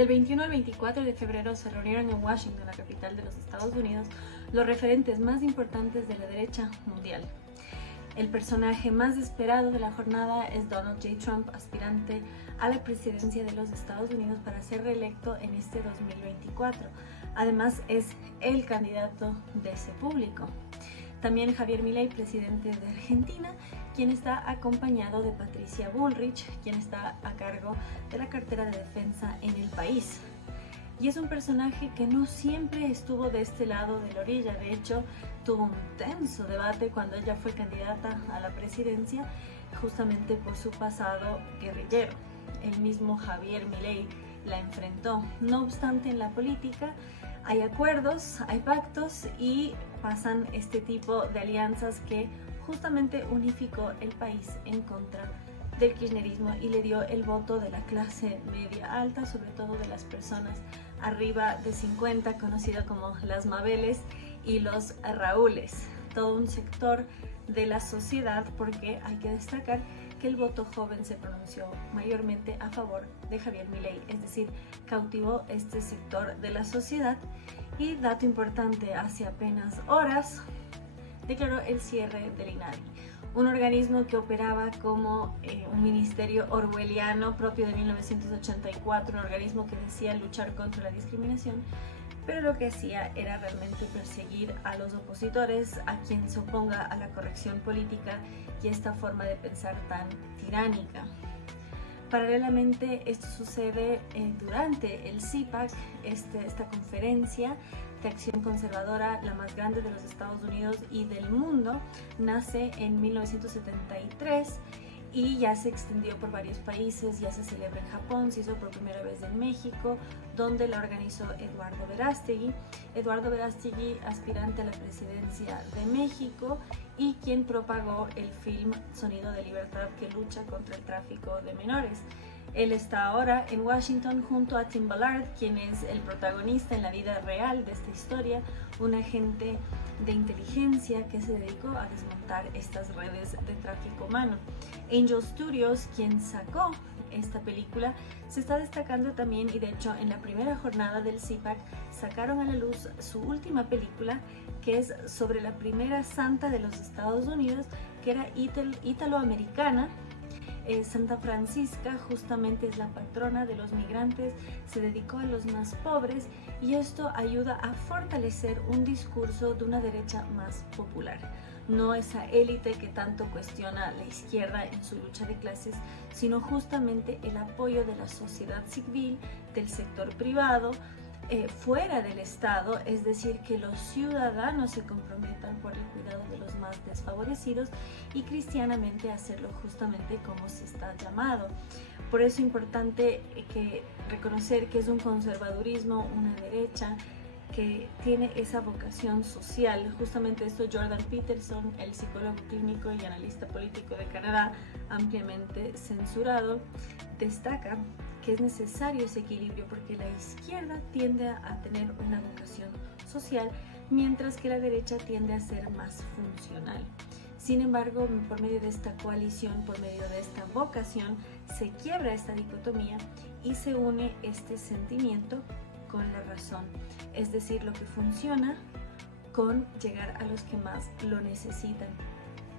Del 21 al 24 de febrero se reunieron en Washington, la capital de los Estados Unidos, los referentes más importantes de la derecha mundial. El personaje más esperado de la jornada es Donald J. Trump, aspirante a la presidencia de los Estados Unidos para ser reelecto en este 2024. Además, es el candidato de ese público. También Javier Milei, presidente de Argentina, quien está acompañado de Patricia Bullrich, quien está a cargo de la cartera de defensa en el país. Y es un personaje que no siempre estuvo de este lado de la orilla. De hecho, tuvo un tenso debate cuando ella fue candidata a la presidencia, justamente por su pasado guerrillero. El mismo Javier Milei la enfrentó. No obstante, en la política hay acuerdos, hay pactos y pasan este tipo de alianzas que justamente unificó el país en contra del kirchnerismo y le dio el voto de la clase media alta, sobre todo de las personas arriba de 50, conocido como las Mabeles y los Raúles, todo un sector de la sociedad, porque hay que destacar que el voto joven se pronunció mayormente a favor de Javier Milei, es decir, cautivó este sector de la sociedad. Y dato importante, hace apenas horas declaró el cierre del INADI, un organismo que operaba como un ministerio orwelliano propio de 1984, un organismo que decía luchar contra la discriminación, pero lo que hacía era realmente perseguir a los opositores, a quien se oponga a la corrección política y esta forma de pensar tan tiránica. Paralelamente, esto sucede durante el CPAC, esta conferencia de acción conservadora, la más grande de los Estados Unidos y del mundo. Nace en 1973 y ya se extendió por varios países, ya se celebra en Japón, se hizo por primera vez en México, donde la organizó Eduardo Verástegui. Eduardo Verástegui, aspirante a la presidencia de México y quien propagó el film Sonido de Libertad, que lucha contra el tráfico de menores. Él está ahora en Washington junto a Tim Ballard, quien es el protagonista en la vida real de esta historia, un agente de inteligencia que se dedicó a desmontar estas redes de tráfico humano. Angel Studios, quien sacó esta película, se está destacando también, y de hecho en la primera jornada del CPAC sacaron a la luz su última película, que es sobre la primera santa de los Estados Unidos, que era italoamericana. Santa Francisca justamente es la patrona de los migrantes, se dedicó a los más pobres y esto ayuda a fortalecer un discurso de una derecha más popular. No esa élite que tanto cuestiona la izquierda en su lucha de clases, sino justamente el apoyo de la sociedad civil, del sector privado, fuera del Estado, es decir, que los ciudadanos se comprometan por el cuidado de los más desfavorecidos y cristianamente hacerlo justamente como se está llamado. Por eso es importante reconocer que es un conservadurismo, una derecha que tiene esa vocación social. Justamente esto Jordan Peterson, el psicólogo clínico y analista político de Canadá, ampliamente censurado, destaca que es necesario ese equilibrio porque la izquierda tiende a tener una vocación social, mientras que la derecha tiende a ser más funcional. Sin embargo, por medio de esta coalición, por medio de esta vocación, se quiebra esta dicotomía y se une este sentimiento con la razón, es decir, lo que funciona con llegar a los que más lo necesitan.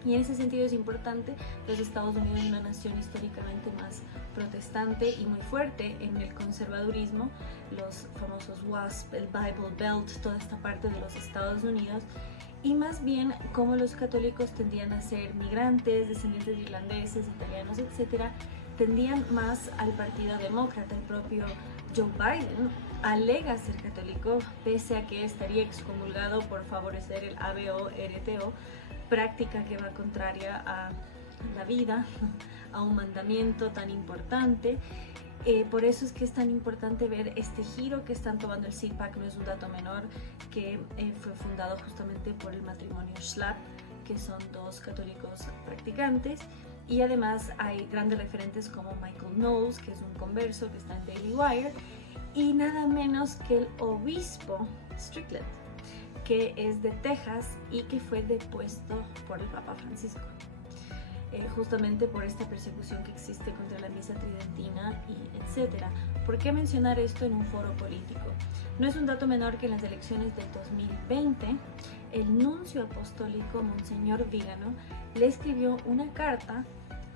Y en ese sentido es importante, los Estados Unidos es una nación históricamente más protestante y muy fuerte en el conservadurismo, los famosos WASP, el Bible Belt, toda esta parte de los Estados Unidos, y más bien como los católicos tendían a ser migrantes, descendientes de irlandeses, italianos, etc., tendían más al Partido Demócrata. El propio Joe Biden alega ser católico, pese a que estaría excomulgado por favorecer el ABO-RTO, práctica que va contraria a la vida, a un mandamiento tan importante. Por eso es que es tan importante ver este giro que están tomando el CPAC. No es un dato menor, que fue fundado justamente por el matrimonio Schlapp, que son dos católicos practicantes, y además hay grandes referentes como Michael Knowles, que es un converso que está en Daily Wire, y nada menos que el obispo Strickland, que es de Texas y que fue depuesto por el Papa Francisco. justamente por esta persecución que existe contra la misa tridentina y etcétera. ¿Por qué mencionar esto en un foro político? No es un dato menor que en las elecciones del 2020 el nuncio apostólico Monseñor Vígano le escribió una carta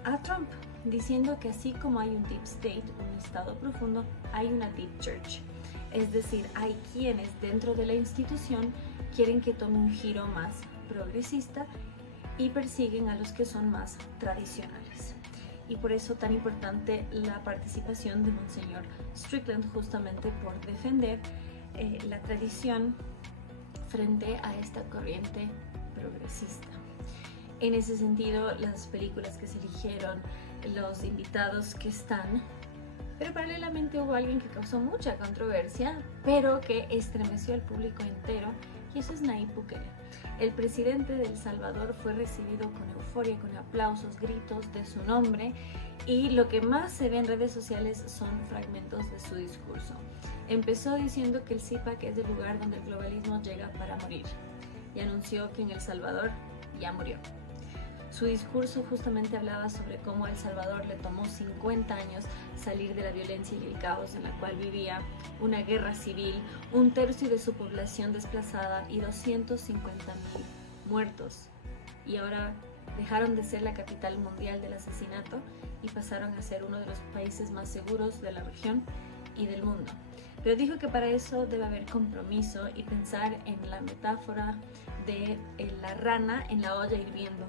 a Trump diciendo que así como hay un deep state, un estado profundo, hay una deep church. Es decir, hay quienes dentro de la institución quieren que tome un giro más progresista y persiguen a los que son más tradicionales. Y por eso tan importante la participación de Monseñor Strickland, justamente por defender la tradición frente a esta corriente progresista. En ese sentido, las películas que se eligieron, los invitados que están, pero paralelamente hubo alguien que causó mucha controversia, pero que estremeció al público entero, y eso es Nayib Bukele. El presidente de El Salvador fue recibido con euforia, con aplausos, gritos de su nombre, y lo que más se ve en redes sociales son fragmentos de su discurso. Empezó diciendo que el CIPAC es el lugar donde el globalismo llega para morir, y anunció que en El Salvador ya murió. Su discurso justamente hablaba sobre cómo a El Salvador le tomó 50 años salir de la violencia y el caos en la cual vivía, una guerra civil, un tercio de su población desplazada y 250.000 muertos. Y ahora dejaron de ser la capital mundial del asesinato y pasaron a ser uno de los países más seguros de la región y del mundo. Pero dijo que para eso debe haber compromiso y pensar en la metáfora de la rana en la olla hirviendo,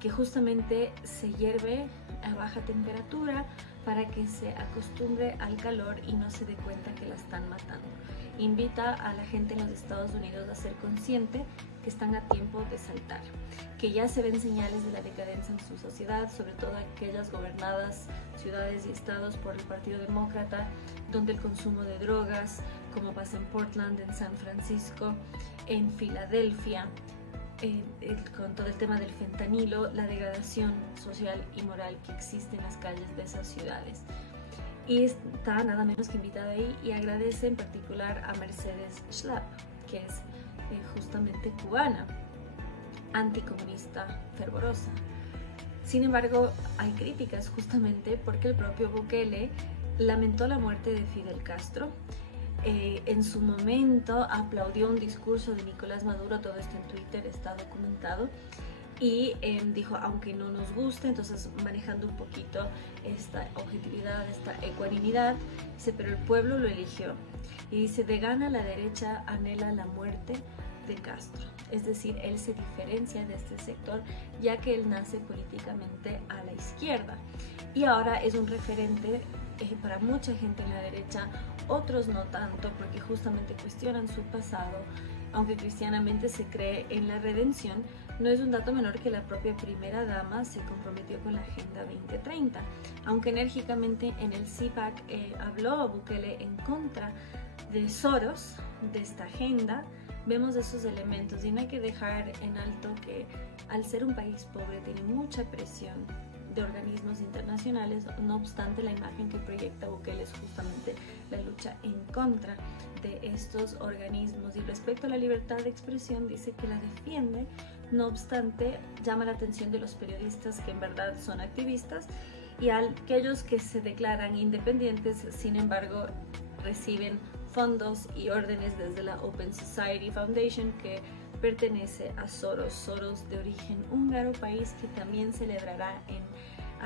que justamente se hierve a baja temperatura para que se acostumbre al calor y no se dé cuenta que la están matando. Invita a la gente en los Estados Unidos a ser consciente que están a tiempo de saltar, que ya se ven señales de la decadencia en su sociedad, sobre todo aquellas gobernadas ciudades y estados por el Partido Demócrata, donde el consumo de drogas, como pasa en Portland, en San Francisco, en Filadelfia, con todo el tema del fentanilo, la degradación social y moral que existe en las calles de esas ciudades. Y está nada menos que invitada ahí, y agradece en particular a Mercedes Schlapp, que es justamente cubana, anticomunista fervorosa. Sin embargo, hay críticas justamente porque el propio Bukele lamentó la muerte de Fidel Castro. En su momento aplaudió un discurso de Nicolás Maduro, todo esto en Twitter está documentado, y dijo, aunque no nos guste, entonces manejando un poquito esta objetividad, esta ecuanimidad, dice, pero el pueblo lo eligió. Y dice, de gana la derecha anhela la muerte de Castro. Es decir, él se diferencia de este sector, ya que él nace políticamente a la izquierda. Y ahora es un referente para mucha gente en la derecha, otros no tanto, porque justamente cuestionan su pasado. Aunque cristianamente se cree en la redención, no es un dato menor que la propia primera dama se comprometió con la Agenda 2030. Aunque enérgicamente en el CIPAC habló a Bukele en contra de Soros, de esta agenda, vemos esos elementos, y no hay que dejar en alto que al ser un país pobre tiene mucha presión de organismos internacionales. No obstante, la imagen que proyecta Bukele es justamente la lucha en contra de estos organismos, y respecto a la libertad de expresión dice que la defiende. No obstante, llama la atención de los periodistas que en verdad son activistas, y a aquellos que se declaran independientes, sin embargo reciben fondos y órdenes desde la Open Society Foundation, que pertenece a Soros, de origen húngaro, país que también celebrará en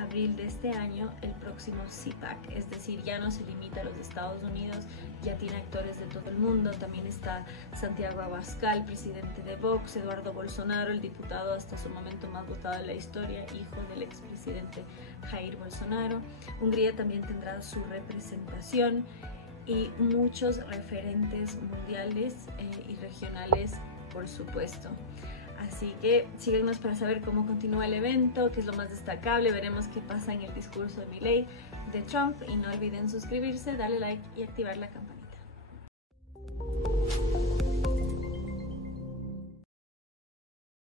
abril de este año el próximo CIPAC. Es decir, ya no se limita a los Estados Unidos, ya tiene actores de todo el mundo. También está Santiago Abascal, presidente de Vox, Eduardo Bolsonaro, el diputado hasta su momento más votado de la historia, hijo del expresidente Jair Bolsonaro. Hungría también tendrá su representación, y muchos referentes mundiales y regionales, por supuesto. Así que síguenos para saber cómo continúa el evento, qué es lo más destacable. Veremos qué pasa en el discurso de Milei de Trump, y no olviden suscribirse, darle like y activar la campanita.